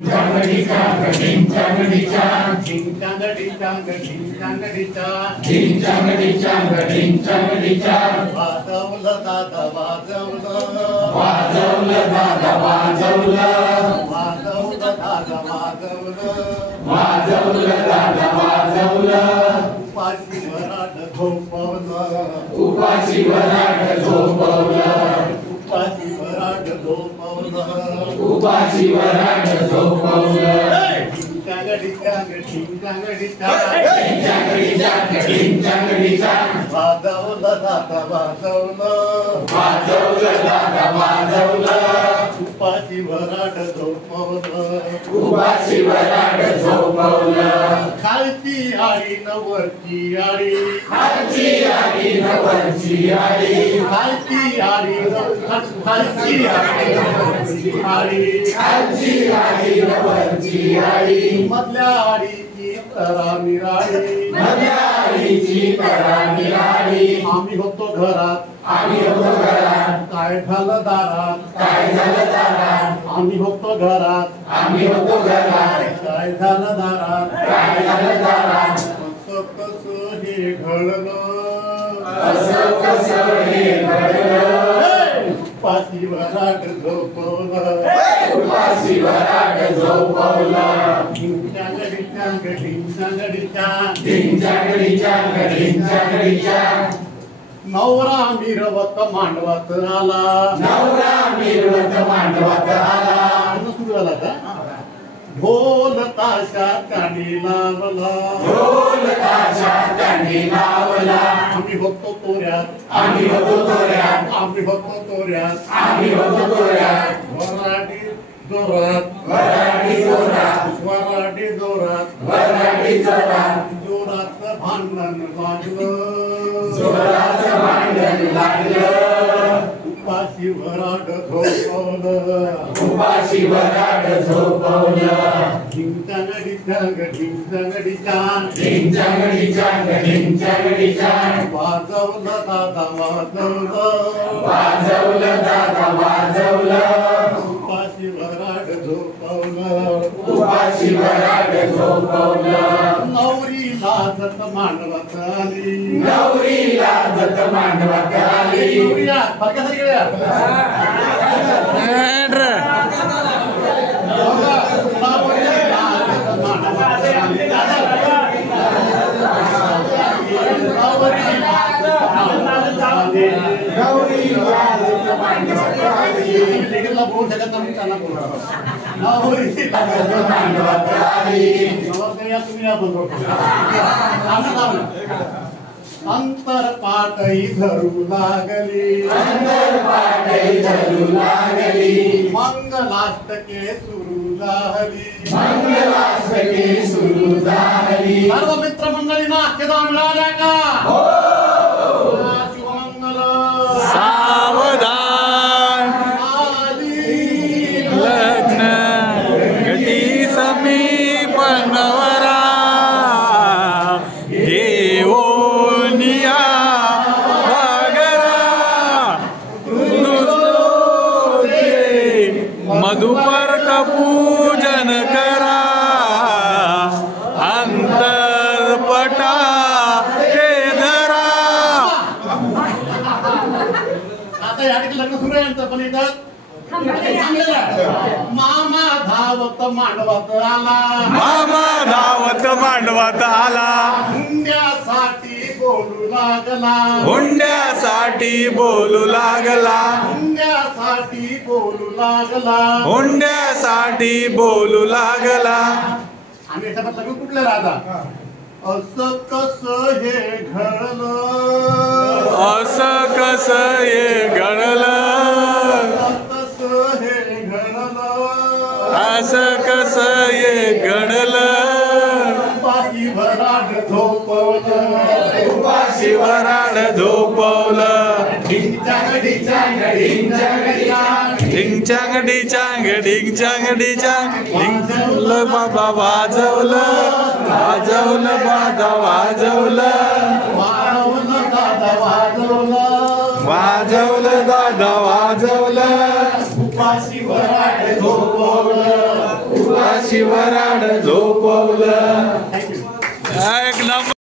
Changadicha, changadicha, changadicha, changadicha, changadicha, changadicha. वाजवलं दादा वाजवलं, वाजवलं दादा वाजवलं, वाजवलं दादा वाजवलं, वाजवलं दादा वाजवलं. उपाशी वराड झोपवलं, उपाशी वराड झोपवलं, उपाशी वराड झोपवलं. उपाशी वराड झोपवलं. चंगडीचा चंगडीचा चंगडीचा चंगडीचा. वाजवलं दादा वाजवलं, वाजवलं दादा वाजवलं, उपाशी वराड झोपवलं. उपाशी वराड झोपवलं. खालची आळी न वरची आळी, खालची आळी न वरची आळी, खालची आळी खालची आळी वरची आळी, खालची आळी न वरची आळी. मधल्या आळीची तरा निराळी, मधल्या आळीची तरा निराळी. आम्ही होतो घरात, आम्ही होतो घरात, काय झालं दारात. काय झालं दारात. आम्ही होतो घरात, आम्ही होतो घरात, काय झालं दारात. काय झालं दारात. असं कसं हे घडलं, असं कसं हे घडलं. उपाशी वराड झोपवलं, उपाशी वराड झोपवलं. चंगडीचा चंगडीचा. ढिंचाकडीच्या ढिंचाकडीच्या. नवरा मिरवत मांडवात आला, नवरा मिरवत मांडवात आला. असं सुरू झाला का. ढोल ताशा कानी लावला, ढोल ताशा त्यांनी लावला. आम्ही होतो तोऱ्यात, आम्ही होतो तोऱ्यात, आम्ही होतो तोऱ्यात. आम्ही होतो तोऱ्यात. वराडी जोरात, वराडी जोरात, वराडी जोरात, वराडी जोरात. जोराचं भांडण लागलं, जोराचं भांडण लागलं. उपाशी वराड झोपवलं, उपाशी वराड झोपवलं. ढिंचांगडीचा ढिंचांगडीचा. ढिंचाकडीच्या ढिंचाकडीच्या. वाजवलं दादा वाजवलं, वाजवलं दादा वाजवलं, उपाशी वराड झोपवलं. उपाशी वराड झोपवलं. नवरी लाजत मांडवात आली, नवरी लाजत मांडवात आली. नवरीला फरकासाठी गेल्या. नवरी लाजत मांडवात आली, नवरी लाजत मांडवात आली. नवरी लाजत मांडवात आली. लेकीला बोलू शकत नाही, त्यांना बोला. नवरी लाजत मांडवात आली. नवरदेव तुम्ही या बोलतो. अंतर पाटई धरू लागली, अंतर पाटई धरू लागली. मंगलाष्टके सुरू झाली, मंगलाष्टके सुरू झाली. सर्व मित्रमंडळींना आख्यादा मिळाल्या का. शिवमंगल सावधान आली लग्न घटी समीप नवरा देवोनिया वगरा नुसते मधुपर्क पूजन करा अंतरपटा ते धरा. आता या ठिकाणी लग्न सुरू आहे यांचं, पण इथं थांबलेलं आहे. मामा धावत मांडवात आला, मामा धावत मांडवात आला. हुंड्यासाठी बोलू लागला, हुंड्यासाठी बोलू लागला. हुंड्यासाठी बोलू लागला. हुंड्यासाठी बोलू लागला. आणि याच्यात लग्न कुठलं राहता. असं कसं हे घडलं, असं कसं हे घडलं. कसं हे घडलं. असं कसं हे घडलं. बाकी भराड झोपवलं, उपाशी वराड झोपवलं. ढिंचांग ढिंचांग ढिंचांग ढिंचांग ढिंचांग ढिंचांग ढिंचांग. ढिंचवलं बाबा वाजवलं, वाजवलं बाबा वाजवलं. वाजवलं दादा वाजवलं, वाजवलं दादा वाजवलं. उपाशी वराड झोपवलं. उपाशी वराड झोपवलं. थँक्यू. एक नंबर.